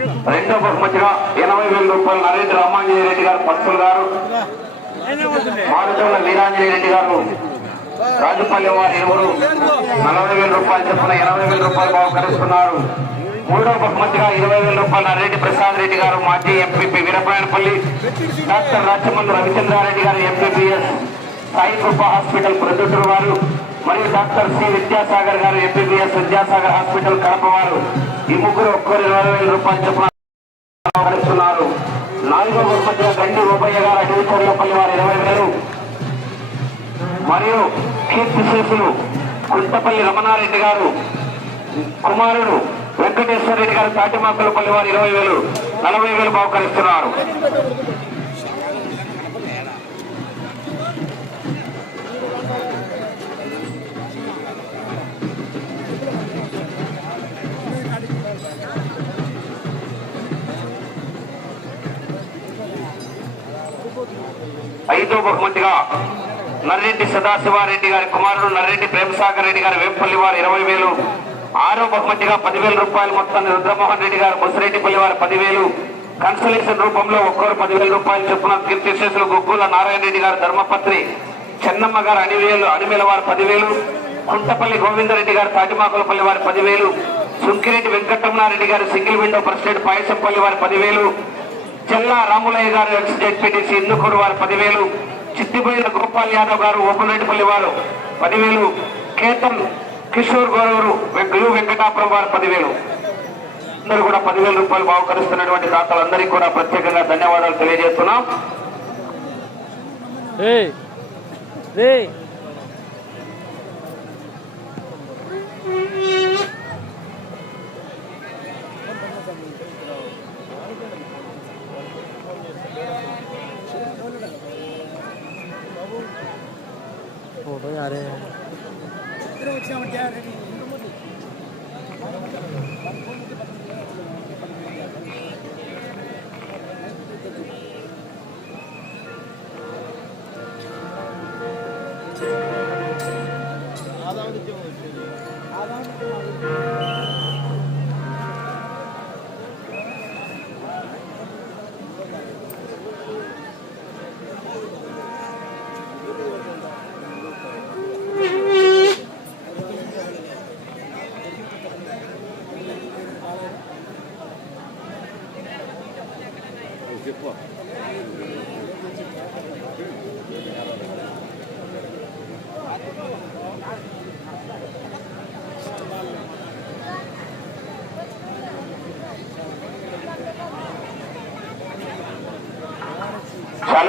రెండో బహుమతిగా ఎనభై వేల రూపాయలు నరేంద్ర రామాంజనేయ రెడ్డి గారు పత్తులు గారు. మారుతున్న వీరాంజనేయ రెడ్డి గారు. రాజుపల్లి వారి ఇరువురు నలభై వేల రూపాయలు చెప్పిన ఎనభై వేల రూపాయలు బహుకరిస్తున్నారు మూడో బహుమతిగా ఇరవై వేల రూపాయలు నరేంద్ర ప్రసాద్ రెడ్డి గారు మాజీ MPP Veerapayanapalli. Doctor Rachamallu Ravichandrareddy garu MBBS. Sai Krupa hospital Proddatur వారు. మరియు డాక్టర్ సి విద్యాసాగర్ గారు ఎంపీబీఎస్ విద్యాసాగర్ హాస్పిటల్ కడప వారు ఈ ముగ్గురు ఒక్కరు ఇరవై వేల రూపాయలు చొప్పున నడుస్తున్నారు నాలుగో బహుమతిగా గండి ఓబయ్య గారు అడవిచర్లపల్లి వారు ఇరవై వేలు. మరియు కీర్తి శేషులు కుంటపల్లి రమణారెడ్డి గారు కుమారుడు వెంకటేశ్వర రెడ్డి గారు తాటిమాకలపల్లి వారు ఇరవై వేలు నలభై వేలు బహుకరిస్తున్నారు. ఐదో బహుమతిగా నర్రెడ్డి సదాశివారెడ్డి గారి కుమారుడు నర్రెడ్డి ప్రేమసాగర్ రెడ్డి గారి వేంపల్లి వారు ఇరవై వేలు. ఆరో బహుమతిగా పదివేల రూపాయలు మొత్తాన్ని రుద్రమోహన్ రెడ్డి గారు ముసిరెడ్డిపల్లి వారు పదివేలు. కన్సలేషన్ రూపంలో ఒక్కరు పదివేల రూపాయలు చొప్పున కీర్తిశేషులు గుగ్గుల నారాయణ రెడ్డి గారు ధర్మపత్రి చెన్నమ్మ గారు అనివేలు అనిమేల వారు పదివేలు. కుంటపల్లి గోవిందరెడ్డి గారు తాటిమాకులపల్లి వారి పదివేలు. సుంకిరెడ్డి వెంకటరమణారెడ్డి గారు సింగిల్ విండో ప్రెసిడెంట్ పాయసంపల్లి వారి పదివేలు. చెల్లా రాములయ్య గారు ఎక్స్జెడ్పీటీసీ ఇందుకూరు వారు పదివేలు చిట్టిపోయిన గోపాల్ యాదవ్ గారు ఓపెనరెడ్డిపల్లి వారు పదివేలు కేతన్ కిషోర్ గౌరవరు యు వెంకటాపురం వారు పదివేలు. అందరూ కూడా పదివేల రూపాయలు బాగుకరిస్తున్నటువంటి దాతలందరికీ కూడా ప్రత్యేకంగా ధన్యవాదాలు తెలియజేస్తున్నాం.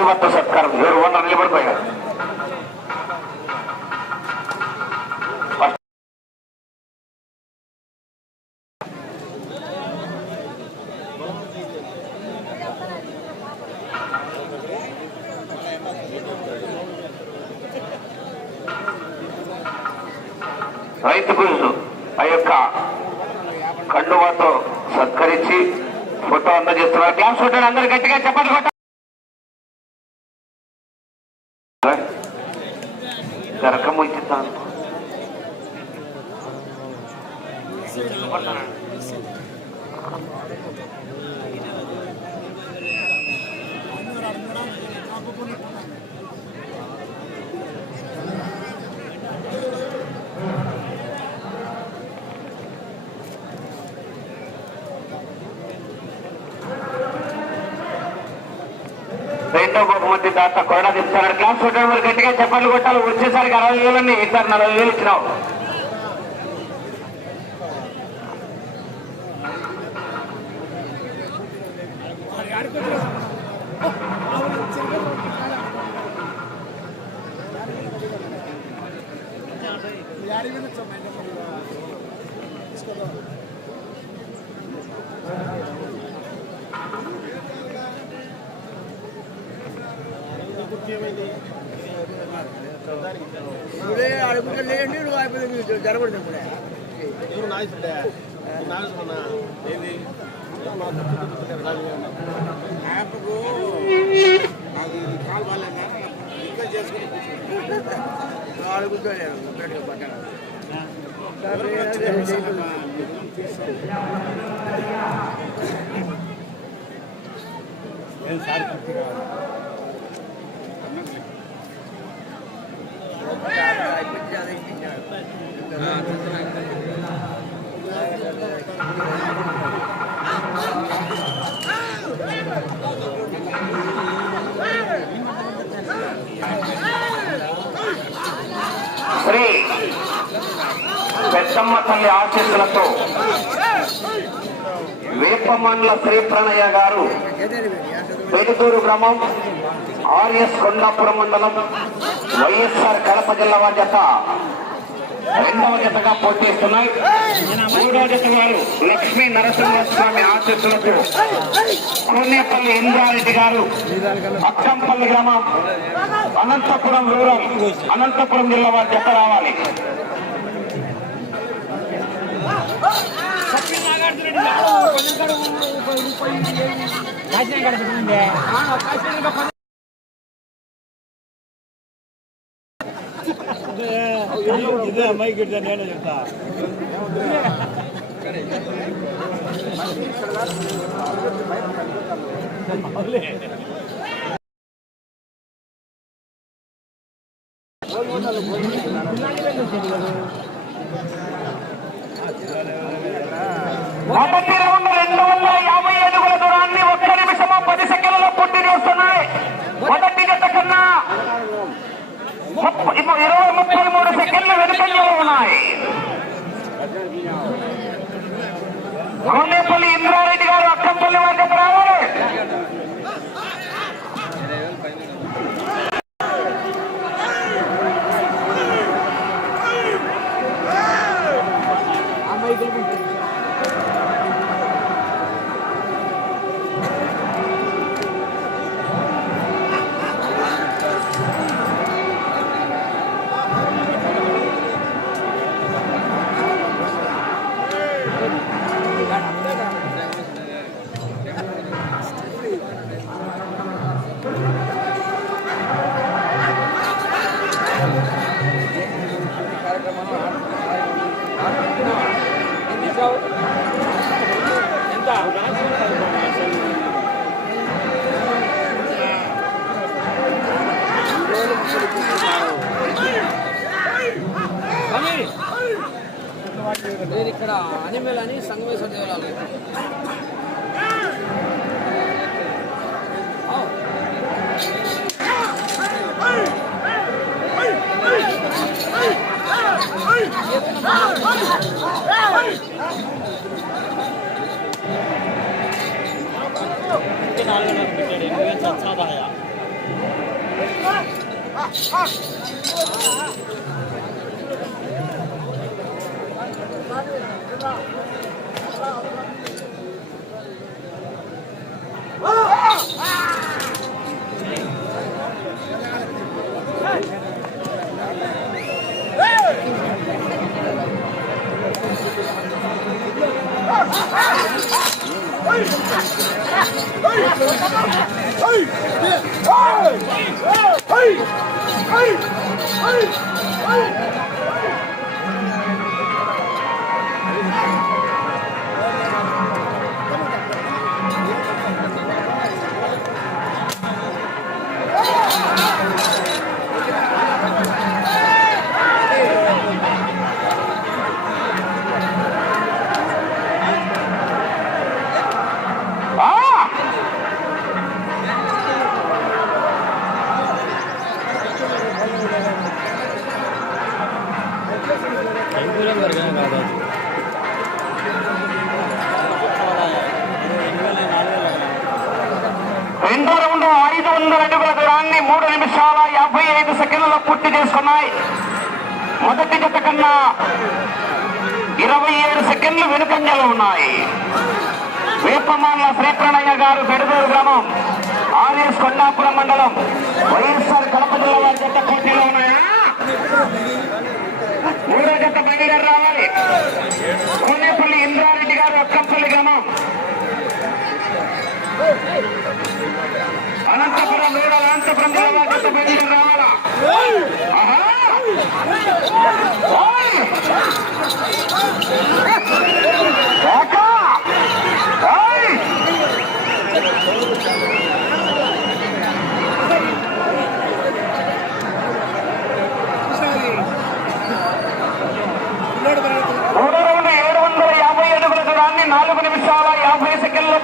శాలివత్త ಇವರು ఎవరు ఓనర్ రైతు గురుసు ఆ యొక్క కండువాతో సత్కరించి ఫోటో అందజేస్తున్నారు క్లాస్ ఫోటో అందరు గట్టిగా చెప్పండి మంది బహుమతి దాత కొరడా క్లాస్ చూడడం మరి గట్టిగా చెప్పండి కొట్టాలి. వచ్చేసరికి అరవై వేలని ఈసారి నలభై వేలు ఇచ్చినావు. జరగకూడదు ఇప్పుడే. ఎవరు ఏంది? యాప్కు నాకు కాల్ బాగాలేదా ఇంకా చేసుకుని నువ్వు అడుగుతా లేదు పక్కన. కూర్చో. శ్రీ పెద్దమ్మ తల్లి ఆశీస్సులతో వేపమండల శ్రీ ప్రణయ్య గారు పెరుదూరు గ్రామం ఆర్ఎస్ కొండాపురం మండలం వైఎస్ఆర్ కడప జిల్లా వారి జత రెండవ జతగా పోటీస్తున్నాయి మూడవ జత వారు లక్ష్మీ నరసింహస్వామి ఆశీస్సులతో కోనేపల్లి ఇంద్రారెడ్డి గారు అక్కంపల్లి గ్రామం అనంతపురం రూరల్ అనంతపురం జిల్లా వారి జత రావాలి. ఇదే అమ్మాయి గిట్ట నేను చెప్తా మొదటి రౌండ్ రెండు వందల ఇక్కడ అనిమల్ అని సంగమేశ్వర దేవాలయం నాలుగు పెట్టాడు ఎనిమిది చచ్చాదాయా 知道，知道，知道。సెకండ్లలో చేసుకున్నాయి మొదటి జత కన్నా ఇరవై ఏడు సెకండ్లు వెనుకంజలో ఉన్నాయి. వేపమాల శ్రీప్రణయ్య గారు బెడదూరు గ్రామం ఆర్ఎస్ కొండాపురం మండలం వైఎస్ఆర్ కడప జిల్లా వారి జత పోటీలో ఉన్నాయా? మూడో జత బయలుదేరి రావాలి. కొన్నేపల్లి ఇంద్రారెడ్డి గారు అక్కంపల్లి గ్రామం అనంతపురం రూరల్ అనంతపురం జిల్లా వారి జత రావాలా ఆహా!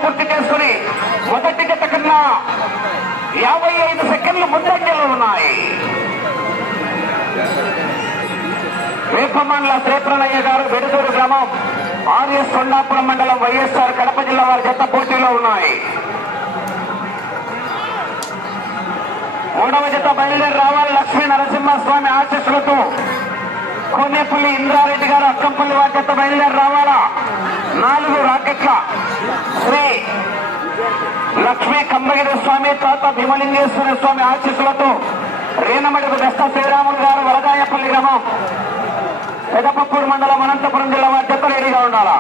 పూర్తి చేసుకుని మొదటి గత కన్నా యాభై ఐదు సెకండ్లు ముందంజలు ఉన్నాయి. వేపమాన్ల శ్రీప్రణయ్య గారు వెడుదూరు గ్రామం ఆర్ఎస్ కొండాపురం మండలం వైఎస్ఆర్ కడప జిల్లా వారి జత పోటీలో ఉన్నాయి. మూడవ జత బయలుదేరి రావాలి లక్ష్మీ నరసింహస్వామి ఆశీస్సులతో. కొన్నేపల్లి ఇంద్రారెడ్డి గారు అక్కంపల్లి వారి బయలుదేరి రావాలా? నాలుగు రాకెట్ల. శ్రీ లక్ష్మీ కంబగిరి స్వామి తాత భీమలింగేశ్వర స్వామి ఆశీస్సులతో రేనమడుగు బెస్త శ్రీరాములు గారు వరదాయపల్లి గ్రామం. పెదపప్పూరు మండలం అనంతపురం జిల్లా వారి జత రెడీగా ఉండాలా?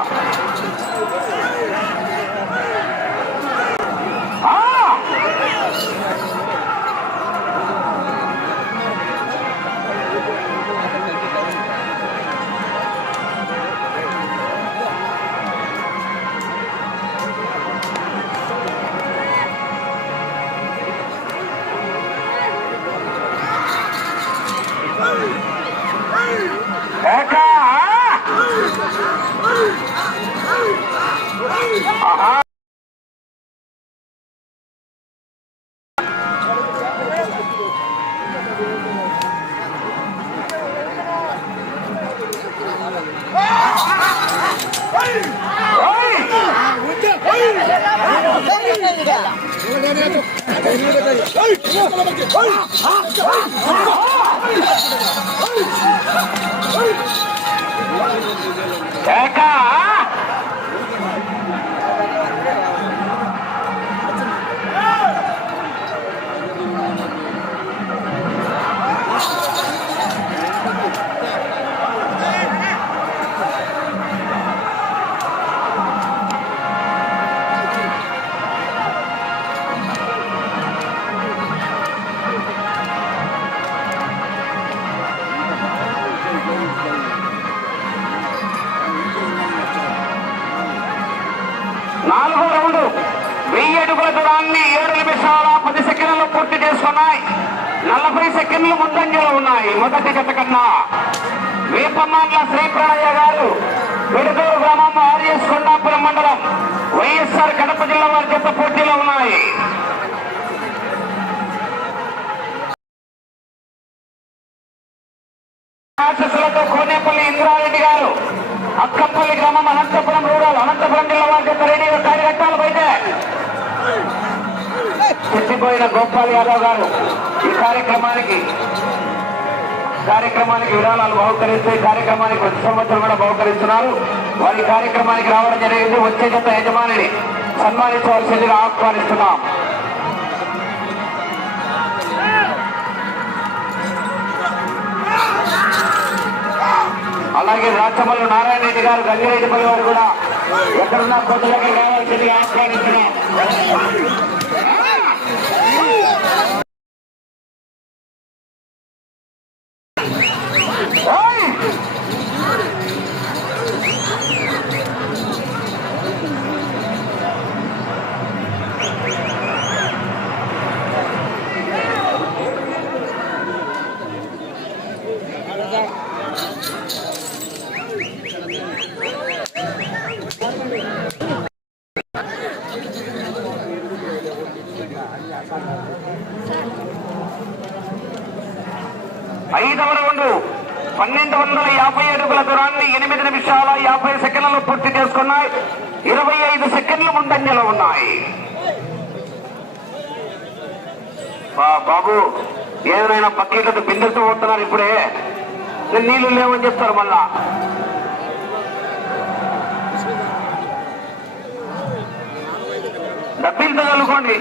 ఏకా! ఆహా! అడుగుల ఏడు నిమిషాల పది సెకండ్లు పూర్తి చేసుకున్నాయి. నలభై సెకండ్లు ముందంజలో ఉన్నాయి. మొదటి జత కన్నా. వేపమాన్ల శ్రీప్రణయ్య గారు విడుదూరు గ్రామం ఆర్ఎస్ కొండాపురం మండలం. వైఎస్ఆర్ కడప జిల్లా వారి జత పోటీలో ఉన్నాయి ఆశీస్సులతో కోనేపల్లి ఇంద్రారెడ్డి గారు అక్కంపల్లి గ్రామం అనంతపురం రూరల్ అనంతపురం జిల్లా వారి చేత రేడియో కార్యకర్తలు బయట చెట్టిపోయిన గోపాల్ యాదవ్ గారు ఈ కార్యక్రమానికి కార్యక్రమానికి విరాళాలు బహుకరిస్తే కార్యక్రమానికి ప్రతి సంవత్సరం కూడా బహుకరిస్తున్నారు. వారి కార్యక్రమానికి రావడం జరిగింది. వచ్చే జత యజమానిని సన్మానించవలసిందిగా ఆహ్వానిస్తున్నాం. అలాగే రాచమల్లు నారాయణ రెడ్డి గారు గంగిరెడ్డిపల్లి వారు కూడా ఎక్కడున్నా కొద్దిగా కావాల్సిందిగా ఆహ్వానిస్తున్నాం. పన్నెండు వందల యాభై అడుగుల దూరాన్ని ఎనిమిది నిమిషాల యాభై సెకండ్లలో పూర్తి చేసుకున్నాయి. ఇరవై ఐదు సెకండ్లు ముందంజలో ఉన్నాయి. బాబు ఏదైనా బకెట్లతో బిందెలతో పోతున్నారు ఇప్పుడే. నేను నీళ్ళు లేవని చెప్తారు మళ్ళా. డబ్బింత కలుకోండి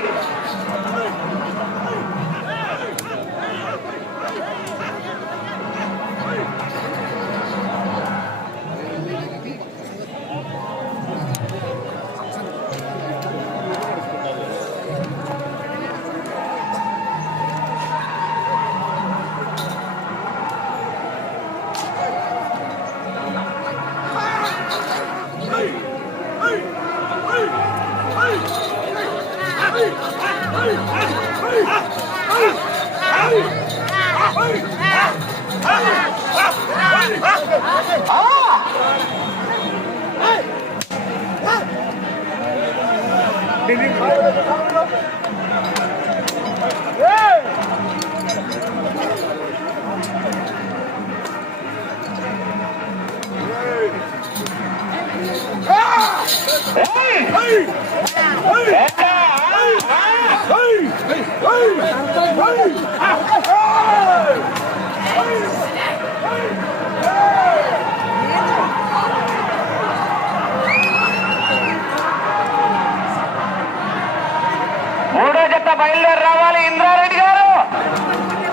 మూడో జత బయలుదేరి రావాలి ఇంద్రారెడ్డి గారు.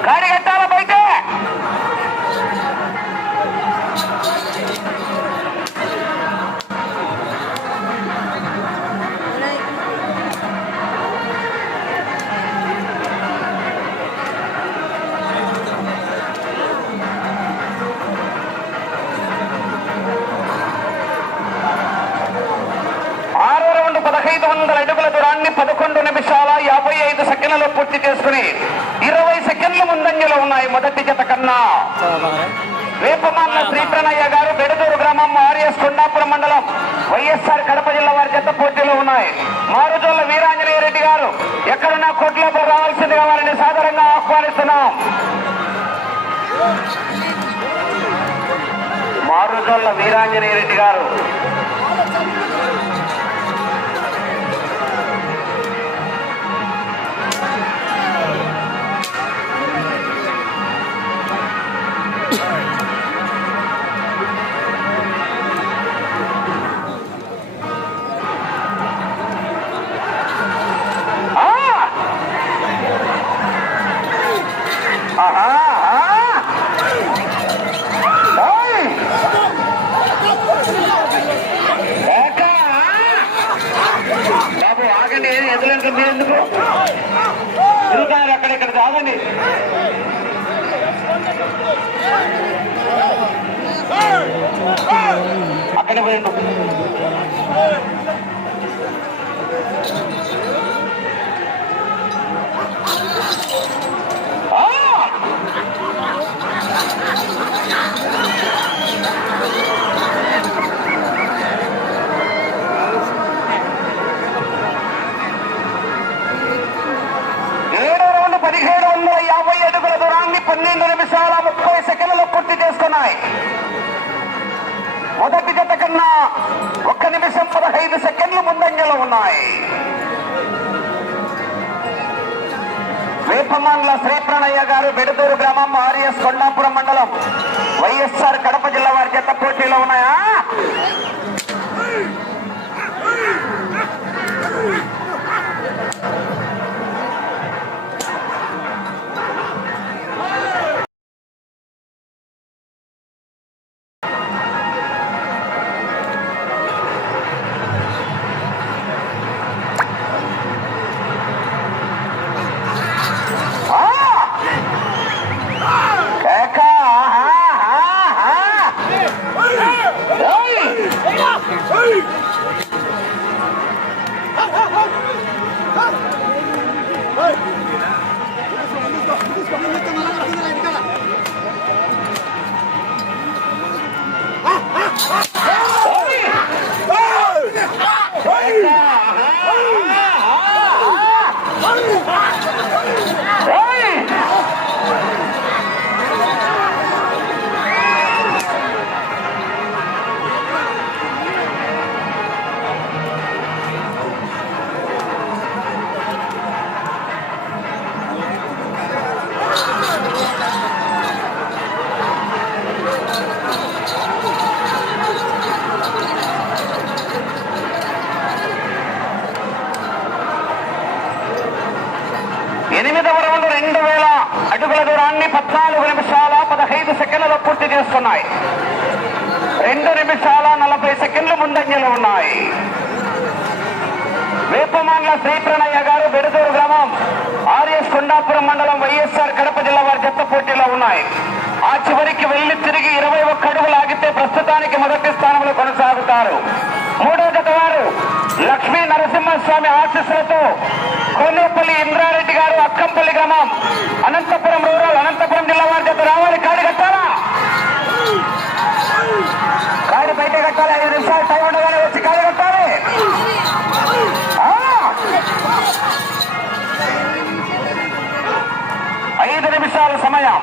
కాడి కట్టాల చేసుకుని ఇరవై సెకండ్ల ముందంజలో ఉన్నాయి మొదటి జత కన్నా. వేపమాల శ్రీప్రణయ్య గారు బెడదూరు గ్రామం ఆర్ఎస్ కొండాపురం మండలం. వైఎస్ఆర్ కడప జిల్లా వారి జత పోటీలో ఉన్నాయి. మారుజోళ్ళ వీరాంజనేయ రెడ్డి గారు ఎక్కడున్నా కోట్లోపల రావాల్సిందిగా వారిని సాధారణంగా ఆహ్వానిస్తున్నాం. మారుజోళ్ళ వీరాంజనేయ రెడ్డి గారు ఎదులంటే మీరు ఎందుకు తిరుగుతారు అక్కడెక్కడ ఆగండి అక్కడ పోయిండు. ఉన్నాయి మొదటి జత కన్నా ఒక్క నిమిషం పదహైదు సెకండ్లు ముందంజలో ఉన్నాయి. వేపమాన్ల శ్రీప్రణయ్య గారు బెడదూరు గ్రామం ఆర్ఎస్ కొండాపురం మండలం వైఎస్ఆర్ కడప జిల్లా వారి చేత పోటీలో ఉన్నాయా? Let's go. సెకండ్లు ముందంజలో ఉన్నాయి. వేపమాన్ల శ్రీప్రణయ్య గారు బెడదూరు గ్రామం ఆర్ఎస్ కొండాపురం మండలం వైఎస్ఆర్ కడప జిల్లా వారి జత పోటీలో ఉన్నాయి. ఆ చివరికి వెళ్ళి తిరిగి ఇరవై ఒక్క అడుగులు ఆగితే ప్రస్తుతానికి మొదటి స్థానంలో కొనసాగుతారు. మూడో జత వారు లక్ష్మీ నరసింహస్వామి ఆశీస్సులతో కోనేపల్లి ఇంద్రారెడ్డి గారు అక్కంపల్లి గ్రామం అనంతపురం రూరల్ అనంతపురం జిల్లా వారి జత రావాలి కాడి కట్టాలా కాడి బయట కట్టాలి ఐదు నిమిషాలు టైం ఉండగానే వచ్చి కాడి కట్టాలి ఆ! ఐదు నిమిషాల సమయం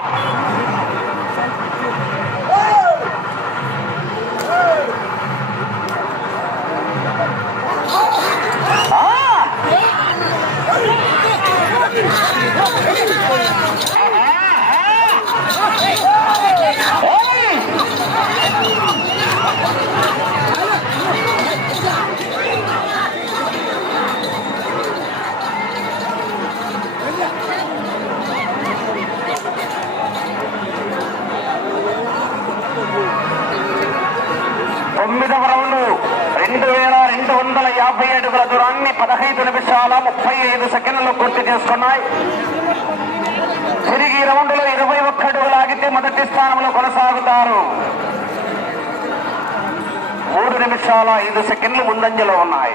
నిమిషాల ఐదు సెకండ్లు ముందంజలో ఉన్నాయి.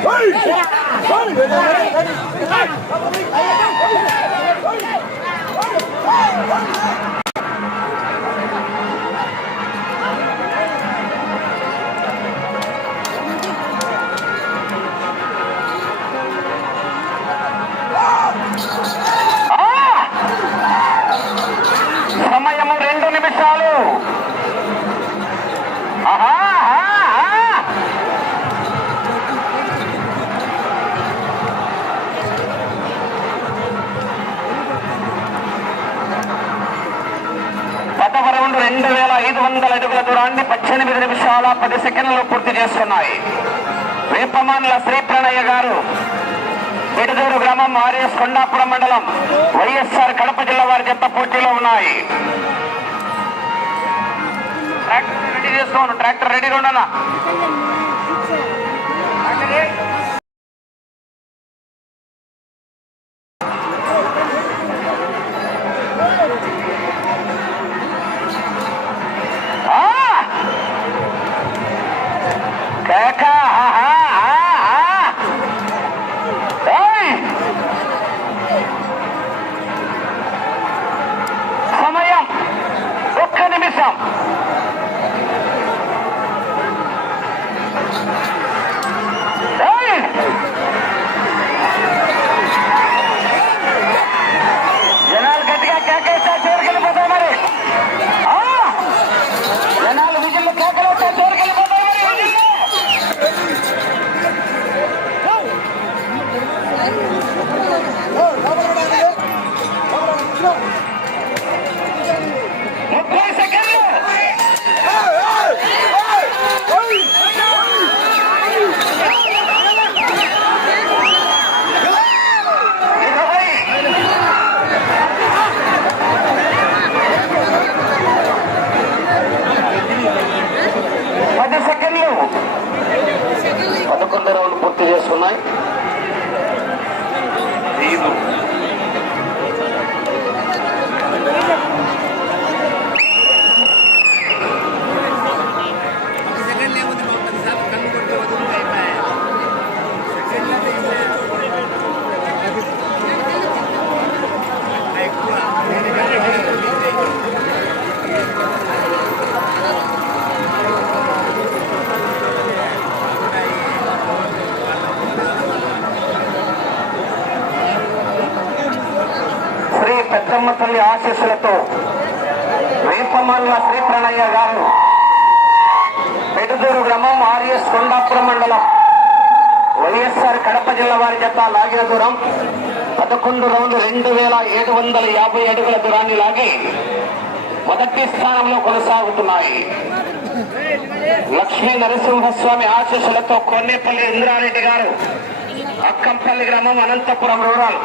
Hey! Hey! Hey! కేవలం పది సెకండ్లు పూర్తి చేస్తున్నాయి వేపమానుల శ్రీ ప్రణయ్య గారు విడుదూరు గ్రామం ఆర్ఎస్ కొండాపురం మండలం వైఎస్ఆర్ కడప జిల్లా వారి జంట పోటీలో ఉన్నాయి. ట్రాక్టర్ రెడీ చేసుకోను ట్రాక్టర్ రెడీగా ఉండనా? తిరిగి ఆశీస్సులతో వేపమల్ల శ్రీప్రణయ్య గారు పెడుదూరు గ్రామం ఆర్ఎస్ కొండాపురం మండలం వైఎస్ఆర్ కడప జిల్లా వారి జత లాగిన దూరం పదకొండు రౌండ్ రెండు వేల ఏడు వందల యాభై అడుగుల దూరాన్ని లాగి మొదటి స్థానంలో కొనసాగుతున్నాయి. లక్ష్మీ నరసింహస్వామి ఆశీస్సులతో కొన్నేపల్లి ఇంద్రారెడ్డి గారు అక్కంపల్లి గ్రామం అనంతపురం రూరల్